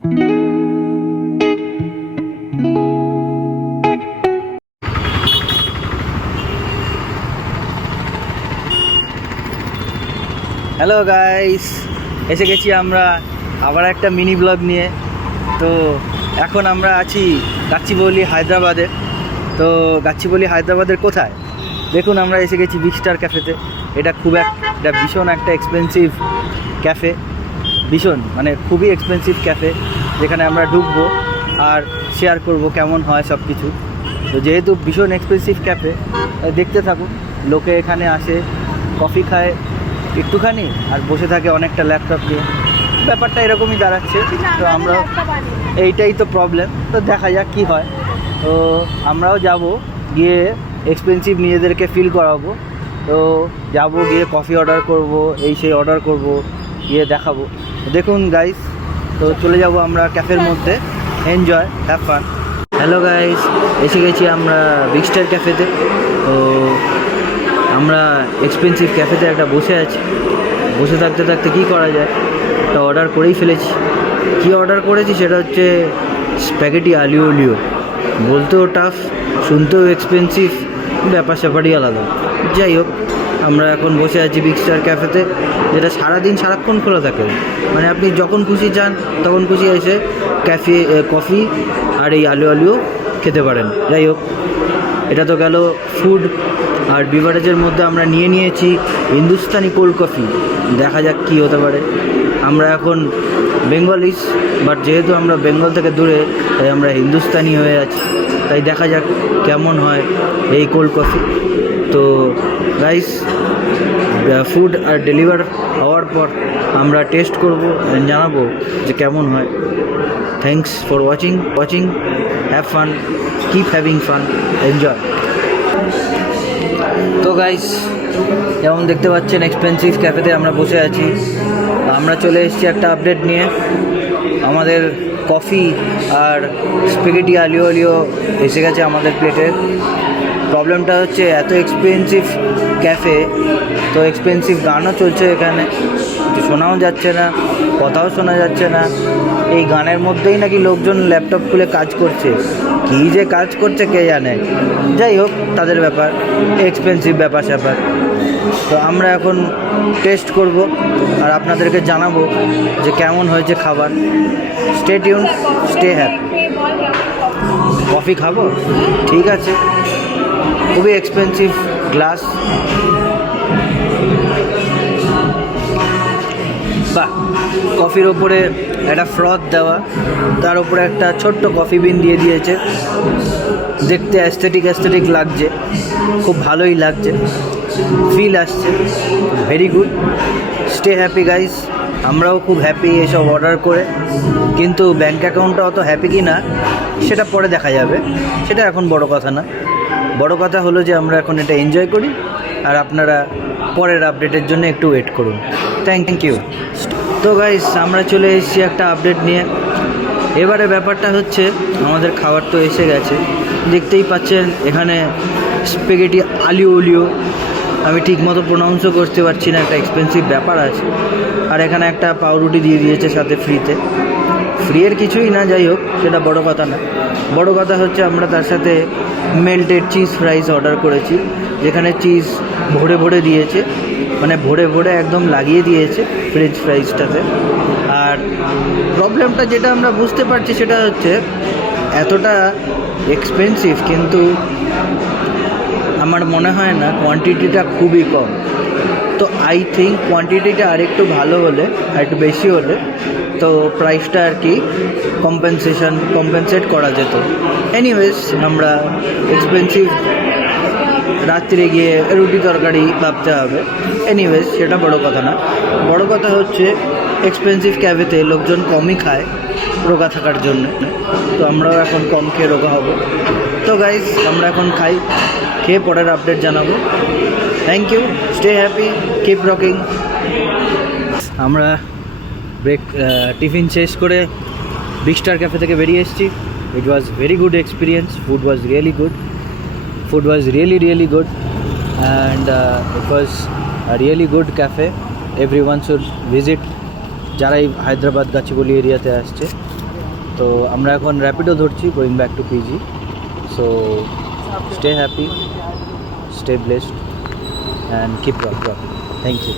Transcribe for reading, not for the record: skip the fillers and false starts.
Hello guys, এসে গেছি আমরা আবার একটা মিনি ব্লগ নিয়ে। তো এখন আমরা আছি গাচিবৌলি হায়দ্রাবাদে। তো গাচিবৌলি হায়দ্রাবাদের কোথায় দেখুন, আমরা এসে গেছি বিগ স্টার ক্যাফেতে। এটা ভীষণ একটা এক্সপেন্সিভ ক্যাফে, ভীষণ মানে খুবই এক্সপেন্সিভ ক্যাফে, যেখানে আমরা ঢুকবো আর শেয়ার করব কেমন হয় সব কিছু। তো যেহেতু ভীষণ এক্সপেন্সিভ ক্যাফে, দেখতে থাকুন। লোকে এখানে আসে, কফি খায় একটুখানি আর বসে থাকে অনেকটা ল্যাপটপ নিয়ে। ব্যাপারটা এরকমই দাঁড়াচ্ছে। তো আমরা এইটাই তো প্রবলেম। তো দেখা যাক কী হয়। তো আমরাও যাব, গিয়ে এক্সপেন্সিভ নিজেদেরকে ফিল করাবো। তো যাব, গিয়ে কফি অর্ডার করব, এই সেই অর্ডার করব, গিয়ে দেখাবো। দেখুন গাইস, তো চলে যাব আমরা ক্যাফের মধ্যে। Enjoy, have fun. Hello guys, এসে গেছি আমরা বিগ স্টার ক্যাফেতে। তো আমরা এক্সপেন্সিভ ক্যাফেতে একটা বসে আছি। বসে থাকতে থাকতে কী করা যায়, একটা অর্ডার করেই ফেলেছি। কী অর্ডার করেছি সেটা হচ্ছে স্প্যাগেটি আলিও ওলিও। বলতেও টাফ, শুনতেও এক্সপেন্সিভ, ব্যাপার স্যাপারই আলাদা। যাই হোক, আমরা এখন বসে আছি বিগ স্টার ক্যাফেতে, যেটা সারাক্ষণ খোলা থাকে। মানে আপনি যখন খুশি চান তখন খুশি এসে কফি আর এই আলিও খেতে পারেন। যাই হোক, এটা তো গেল ফুড। আর বিভারেজের মধ্যে আমরা নিয়েছি হিন্দুস্তানি কোল্ড কফি। দেখা যাক কী হতে পারে। আমরা এখন বেঙ্গলিস, বাট যেহেতু আমরা বেঙ্গল থেকে দূরে, তাই আমরা হিন্দুস্তানি হয়ে আছি। তাই দেখা যাক কেমন হয় এই কোল্ড কফি। তো গাইস, ফুড আর ডেলিভার হওয়ার পর আমরা টেস্ট করব, জানাবো যে কেমন হয়। Thanks for watching, have fun, keep having fun, enjoy. তো গাইস, যেমন দেখতে পাচ্ছেন এক্সপেন্সিভ ক্যাফেতে আমরা বসে আছি। আমরা চলে এসেছি একটা আপডেট নিয়ে। আমাদের কফি আর স্প্যাগেটি আলিও এসে গেছে আমাদের প্লেটে। প্রবলেমটা হচ্ছে এত এক্সপেন্সিভ ক্যাফে, তো এক্সপেন্সিভ গানও চলছে এখানে, কিছু শোনাও যাচ্ছে না, কথাও শোনা যাচ্ছে না। এই গানের মধ্যেই নাকি লোকজন ল্যাপটপ খুলে কাজ করছে। কী যে কাজ করছে কে জানে। যাই হোক, তাদের ব্যাপার, এক্সপেন্সিভ ব্যাপার স্যাপার। তো আমরা এখন টেস্ট করব আর আপনাদেরকে জানাবো যে কেমন হয়েছে খাবার। Stay tune, stay happy. Coffee খাবো, ঠিক আছে। খুবই এক্সপেন্সিভ গ্লাস। বাহ, কফির ওপরে একটা ফ্রথ দেওয়া, তার উপরে একটা ছোট্ট কফি বিন দিয়ে দিয়েছে। দেখতে অ্যাস্থেটিক লাগছে, খুব ভালোই লাগছে, ফিল আসছে, very good. Stay happy guys. আমরাও খুব হ্যাপি এসব অর্ডার করে, কিন্তু ব্যাঙ্ক অ্যাকাউন্টটা অত হ্যাপি কি না সেটা পরে দেখা যাবে, সেটা এখন বড় কথা না। বড় কথা হলো যে আমরা এখন এটা এনজয় করি, আর আপনারা পরের আপডেটের জন্য একটু ওয়েট করুন। Thank you. তো গাইস, আমরা চলে এসেছি একটা আপডেট নিয়ে। এবারে ব্যাপারটা হচ্ছে, আমাদের খাবার তো এসে গেছে, দেখতেই পাচ্ছেন এখানে স্প্যাগেটি আলিও ওলিও। আমি ঠিকমতো প্রোনাউন্সও করতে পারছি না, একটা এক্সপেন্সিভ ব্যাপার আছে। আর এখানে একটা পাউরুটি দিয়ে দিয়েছে সাথে ফ্রিতে। ফ্রি এর কিছুই না, যাই হোক, সেটা বড় কথা না। বড় কথা হচ্ছে আমরা তার সাথে মেল্টেড চিজ ফ্রাইস অর্ডার করেছি, যেখানে চিজ ভরে দিয়েছে, মানে ভরে একদম লাগিয়ে দিয়েছে ফ্রেঞ্চ ফ্রাইসটাতে। আর প্রবলেমটা যেটা আমরা বুঝতে পারছি সেটা হচ্ছে এতটা এক্সপেন্সিভ, কিন্তু আমার মনে হয় না কোয়ান্টিটিটা খুবই কম। তো আই থিঙ্ক কোয়ান্টিটিটা আরেকটু ভালো হলে, আর একটু বেশি হলে, তো প্রাইসটা আর কি কম্পেনসেট করা যেত। এনিওয়েজ, আমরা এক্সপেন্সিভ রাত্রে গিয়ে রুটি তরকারি ভাবতে হবে। এনিওয়েজ, সেটা বড় কথা না। বড় কথা হচ্ছে এক্সপেন্সিভ ক্যাফেতে লোকজন কমই খায় রোগা থাকার জন্য। তো আমরাও এখন কম খেয়ে রোগা হব। তো গাইস, আমরা এখন খাই, খেয়ে পরের আপডেট জানাবো। Thank you, stay happy, keep rocking. আমরা টিফিন শেষ করে বিগ স্টার ক্যাফে থেকে বেরিয়ে এসেছি। It was very good experience. Food was really good, really good, and it was a really good cafe. Everyone should visit যারাই হায়দ্রাবাদ গাচিবৌলি এরিয়াতে আসছে। তো আমরা এখন র্যাপিডো ধরছি going back to PG. So stay happy, stay blessed and keep rock. Thank you.